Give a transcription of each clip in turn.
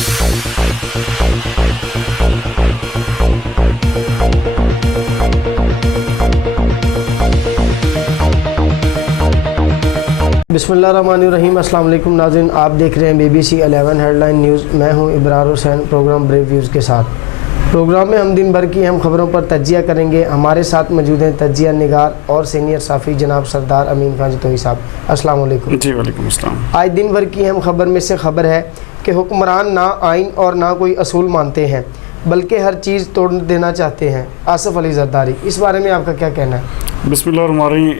بسم اللہ الرحمن الرحیم۔ السلام علیکم ناظرین، آپ دیکھ رہے ہیں BBC 11 ہیڈ لائن نیوز۔ میں ہوں ابرار حسین، پروگرام بریو ویوز کے ساتھ۔ پروگرام میں ہم دن بھر کی اہم خبروں پر تجزیہ کریں گے۔ ہمارے ساتھ موجود ہیں تجزیہ نگار اور سینئر صحافی جناب سردار امین خان جتوئی صاحب۔ السلام علیکم۔ جی وعلیکم السلام۔ آج دن بھر کی اہم خبر میں سے خبر ہے کہ حکمران نہ آئین اور نہ کوئی اصول مانتے ہیں بلکہ ہر چیز توڑ دینا چاہتے ہیں۔ آصف علی زرداری، اس بارے میں آپ کا کیا کہنا ہے؟ بسم اللہ الرحمن الرحیم۔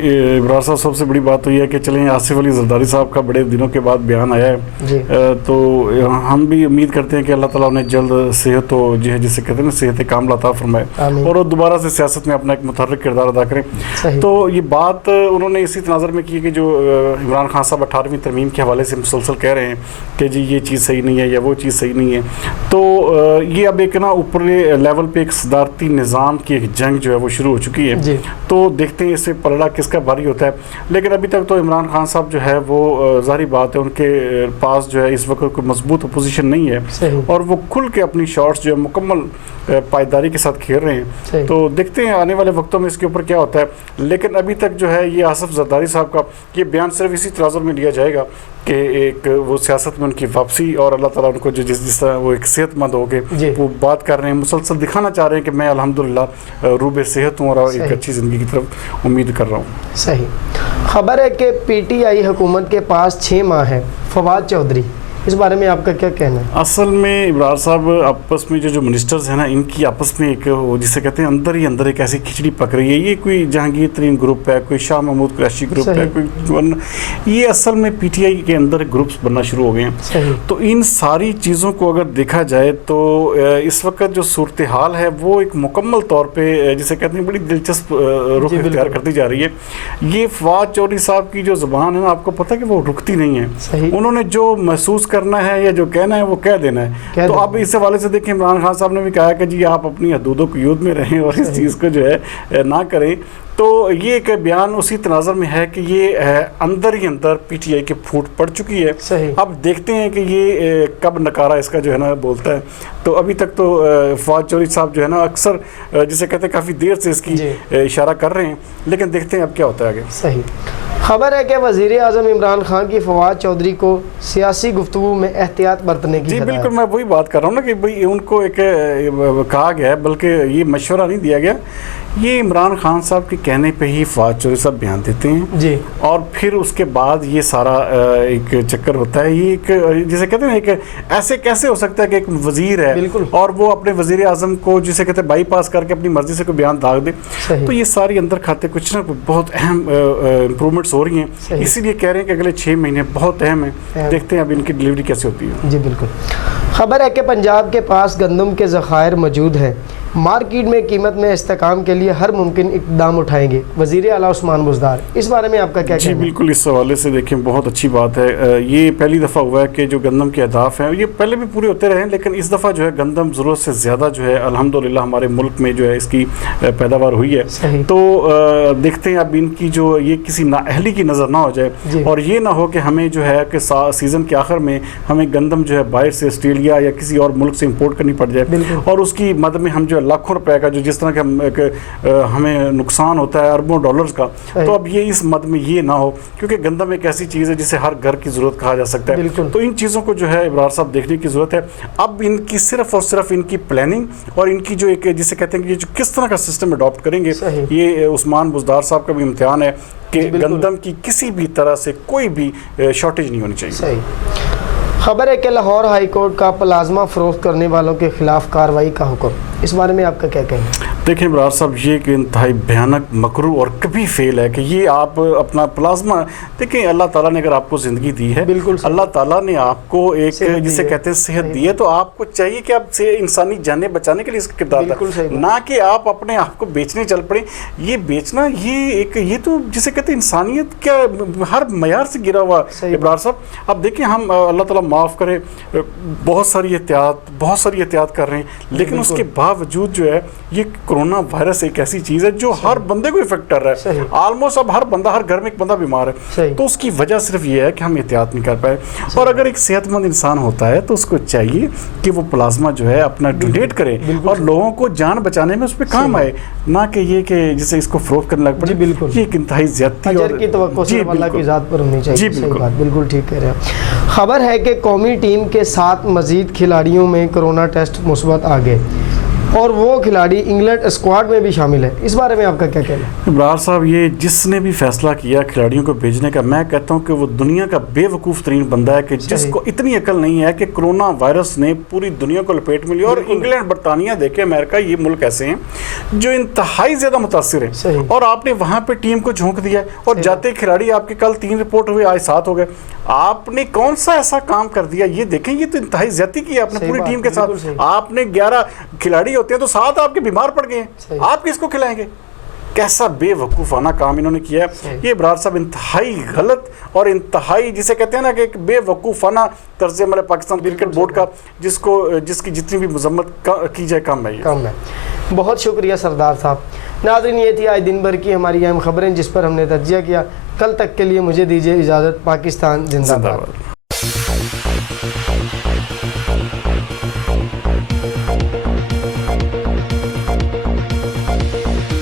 ابرار صاحب، سب سے بڑی بات تو یہ ہے کہ چلیں آصف علی زرداری صاحب کا بڑے دنوں کے بعد بیان آیا ہے جی، تو ہم بھی امید کرتے ہیں کہ اللہ تعالیٰ انہیں جلد صحت و جو ہے جسے کہتے ہیں نا صحت کاملہ عطا فرمائے اور وہ دوبارہ سے سیاست میں اپنا ایک متحرک کردار ادا کریں۔ تو یہ بات انہوں نے اسی تناظر میں کی کہ جو عمران خان صاحب 18ویں ترمیم کے حوالے سے مسلسل کہہ رہے ہیں کہ جی یہ چیز صحیح نہیں ہے یا وہ چیز صحیح نہیں ہے، تو یہ اب ایک نا اوپر لیول پہ ایک صدارتی نظام کی ایک جنگ جو ہے وہ شروع ہو چکی ہے۔ تو دیکھتے ہیں اس سے پلڑا کس کا بھاری ہوتا ہے، لیکن ابھی تک تو عمران خان صاحب جو ہے وہ ظاہری بات ہے ان کے پاس جو ہے اس وقت کوئی مضبوط اپوزیشن نہیں ہے اور وہ کھل کے اپنی شاٹس جو ہے مکمل پائیداری کے ساتھ کھیل رہے ہیں۔ تو دیکھتے ہیں آنے والے وقتوں میں اس کے اوپر کیا ہوتا ہے، لیکن ابھی تک جو ہے یہ آصف زرداری صاحب کا یہ بیان صرف اسی تناظر میں لیا جائے گا کہ ایک وہ سیاست میں ان کی واپسی اور اللہ تعالیٰ ان کو جو جس طرح وہ ایک صحت مند ہو کے وہ بات کر رہے ہیں، مسلسل دکھانا چاہ رہے ہیں کہ میں الحمدللہ روبے صحت ہوں اور ایک اچھی زندگی کی طرف امید کر رہا ہوں۔ صحیح خبر ہے کہ PTI حکومت کے پاس 6 ماہ ہے۔ فواد چودھری، اس بارے میں آپ کا کیا کہنا ہے؟ اصل میں ابرار صاحب آپس میں جو منسٹرز ہیں نا، ان کی آپس میں ایک جسے کہتے ہیں اندر ہی اندر ایک ایسی کھچڑی پک رہی ہے۔ یہ کوئی جہانگیر ترین گروپ ہے، کوئی شاہ محمود قریشی گروپ ہے، کوئی یہ اصل میں PTI کے اندر گروپس بننا شروع ہو گئے ہیں۔ تو ان ساری چیزوں کو اگر دیکھا جائے تو اس وقت جو صورتحال ہے وہ ایک مکمل طور پہ جسے کہتے ہیں بڑی دلچسپ رخ اختیار کرتی جا رہی ہے۔ یہ فواد چودھری صاحب کی جو زبان ہے نا، آپ کو پتہ کہ وہ رکتی نہیں ہے۔ انہوں نے جو محسوس کرنا ہے یا جو کہنا ہے وہ کہہ دینا ہے۔ تو اب اس حوالے سے دیکھیں، عمران خان صاحب نے بھی کہا کہ جی آپ اپنی حدود و قیود میں رہیں اور اس چیز کو جو ہے نہ کریں۔ تو یہ ایک بیان اسی تناظر میں ہے کہ یہ اندر ہی اندر PTI کے پھوٹ پڑ چکی ہے۔ اب دیکھتے ہیں کہ یہ کب نکارہ اس کا جو ہے نا بولتا ہے۔ تو ابھی تک تو فواد چودھری صاحب جو ہے نا اکثر جسے کہتے ہیں کافی دیر سے اس کی اشارہ کر رہے ہیں، لیکن دیکھتے ہیں اب کیا ہوتا ہے آگے۔ صحیح خبر ہے کہ وزیر اعظم عمران خان کی فواد چودھری کو سیاسی گفتگو میں احتیاط برتنے کی جی بالکل، میں وہی بات کر رہا ہوں نا کہ بھئی ان کو ایک کہا گیا ہے، بلکہ یہ مشورہ نہیں دیا گیا، یہ عمران خان صاحب کے کہنے پہ ہی فواد چودھری صاحب بیان دیتے ہیں اور پھر اس کے بعد یہ سارا ایک چکر ہوتا ہے۔ یہ ایک جسے کہتے ہیں ایک ایسے کیسے ہو سکتا ہے کہ ایک وزیر ہے اور وہ اپنے وزیر اعظم کو جسے کہتے ہیں بائی پاس کر کے اپنی مرضی سے کوئی بیان داغ دے۔ تو یہ ساری اندر کھاتے کچھ نہ بہت اہم امپرومنٹس ہو رہی ہیں، اسی لیے کہہ رہے ہیں کہ اگلے 6 مہینے بہت اہم ہیں۔ دیکھتے ہیں اب ان کی ڈلیوری کیسے ہوتی ہے۔ جی بالکل۔ خبر ہے کہ پنجاب کے پاس گندم کے ذخائر موجود ہیں، مارکیٹ میں قیمت میں استحکام کے لیے ہر ممکن اقدام اٹھائیں گے، وزیر اعلیٰ عثمان بزدار۔ اس بارے میں آپ کا کیا کہنا ہے؟ جی بالکل، اس حوالے سے دیکھیں بہت اچھی بات ہے۔ یہ پہلی دفعہ ہوا ہے کہ جو گندم کے اہداف ہیں یہ پہلے بھی پورے ہوتے رہے ہیں، لیکن اس دفعہ جو ہے گندم ضرورت سے زیادہ جو ہے الحمدللہ ہمارے ملک میں جو ہے اس کی پیداوار ہوئی ہے۔ تو دیکھتے ہیں اب ان کی جو یہ کسی نااہلی کی نظر نہ ہو جائے اور یہ نہ ہو کہ ہمیں جو ہے کہ سیزن کے آخر میں ہمیں گندم جو ہے باہر سے آسٹریلیا یا کسی اور ملک سے امپورٹ کرنی پڑ جائے اور اس کی مد میں ہم جو ہے لاکھوں روپے کا جو جس طرح کہ ہمیں نقصان ہوتا ہے اربوں ڈالرز کا، تو اب یہ اس مد میں یہ نہ ہو، کیونکہ گندم ایک ایسی چیز ہے جسے ہر گھر کی ضرورت کہا جا سکتا ہے۔ تو ان چیزوں کو جو ہے ابرار صاحب دیکھنے کی ضرورت ہے۔ اب ان کی صرف اور صرف ان کی پلاننگ اور ان کی جو ایک جسے کہتے ہیں کہ جو کس طرح کا سسٹم اڈاپٹ کریں گے، یہ عثمان بزدار صاحب کا بھی امتحان ہے کہ گندم کی کسی بھی طرح سے کوئی بھی شارٹیج نہیں ہونی چاہیے۔ خبر ہے کہ لاہور ہائی کورٹ کا پلازمہ فروخت کرنے والوں کے خلاف کارروائی کا حکم، اس بارے میں آپ کا کیا کہنا ہے؟ دیکھیں ابرار صاحب، یہ ایک انتہائی بھیانک مکروہ اور کبھی فیل ہے کہ یہ آپ اپنا پلازمہ دیکھیں، اللہ تعالیٰ نے اگر آپ کو زندگی دی ہے، اللہ تعالیٰ نے آپ کو ایک جسے کہتے ہیں صحت دی ہے، تو آپ کو چاہیے کہ آپ سے انسانی جانیں بچانے کے لیے اس کا کردار تھا، نہ کہ آپ اپنے آپ کو بیچنے چل پڑیں۔ یہ بیچنا یہ تو جسے کہتے ہیں انسانیت کیا ہر معیار سے گرا ہوا ابرار صاحب۔ اب دیکھیں ہم اللہ تعالیٰ معاف کرے بہت ساری احتیاط کر رہے ہیں، لیکن اس کے باوجود جو ہے یہ کرونا وائرس ایک ایسی چیز ہے جو ہر بندے کو افیکٹ کر رہا ہے. آلموسٹ اب ہر گھر میں ایک بندہ بیمار ہے. تو اس کی وجہ صرف یہ ہے کہ ہم احتیاط نہیں کر پائے. اور اگر ایک صحت مند انسان ہوتا ہے تو اس کو چاہیے کہ وہ پلازما جو ہے اپنا ڈونیٹ کرے اور لوگوں کو جان بچانے میں اس پہ کام آئے, نہ کہ یہ کہ جسے اس کو فروخت کرنے لگ پڑے. یہ ایک انتہائی زیادتی اجر کی توقع صرف اللہ کی ذات پر ہونی چاہیے. صحیح بات, بالکل ٹھیک کہہ رہے ہیں. خبر ہے کہ قومی ٹیم کے 7 مزید کھلاڑیوں میں کرونا ٹیسٹ مثبت آ گئے اور وہ کھلاڑی انگلینڈ اسکواڈ میں بھی شامل ہے. اس بارے میں آپ کا کیا کہنا ہے؟ ابرار صاحب, یہ جس نے بھی فیصلہ کیا کھلاڑیوں کو بھیجنے کا, میں کہتا ہوں کہ وہ دنیا کا بے وقوف ترین بندہ ہے کہ جس کو اتنی عقل نہیں ہے کہ کرونا وائرس نے پوری دنیا کو لپیٹ میں لیا. اور انگلینڈ, برطانیہ دیکھیں, امریکہ, یہ ملک ایسے ہیں جو انتہائی زیادہ متاثر ہیں, اور آپ نے وہاں پہ ٹیم کو جھونک دیا, اور جاتے کھلاڑی آپ کے کل 3 رپورٹ ہوئے, آج 7 ہو گئے. آپ نے کون سا ایسا کام کر دیا؟ یہ دیکھیں, یہ تو انتہائی زیادتی کی ہے آپ نے پوری ٹیم کے ساتھ. آپ نے 11 کھلاڑی ہوتے ہیں تو 7 آپ کے بیمار پڑ گئے ہیں, آپ کس کو کھلائیں گے؟ کیسا بے وقوفانہ کام انہوں نے کیا ہے. یہ ابرار صاحب انتہائی غلط اور انتہائی, جسے کہتے ہیں نا کہ ایک بے وقوفانہ طرز عمل پاکستان کرکٹ بورڈ کا, جس کی جتنی بھی مذمت کی جائے کم ہے. بہت شکریہ سردار صاحب. ناظرین, یہ تھی آج دن بھر کی ہماری اہم خبریں جس پر ہم نے تجزیہ کیا. کل تک کے لیے مجھے دیجیے اجازت. پاکستان زندہ باد.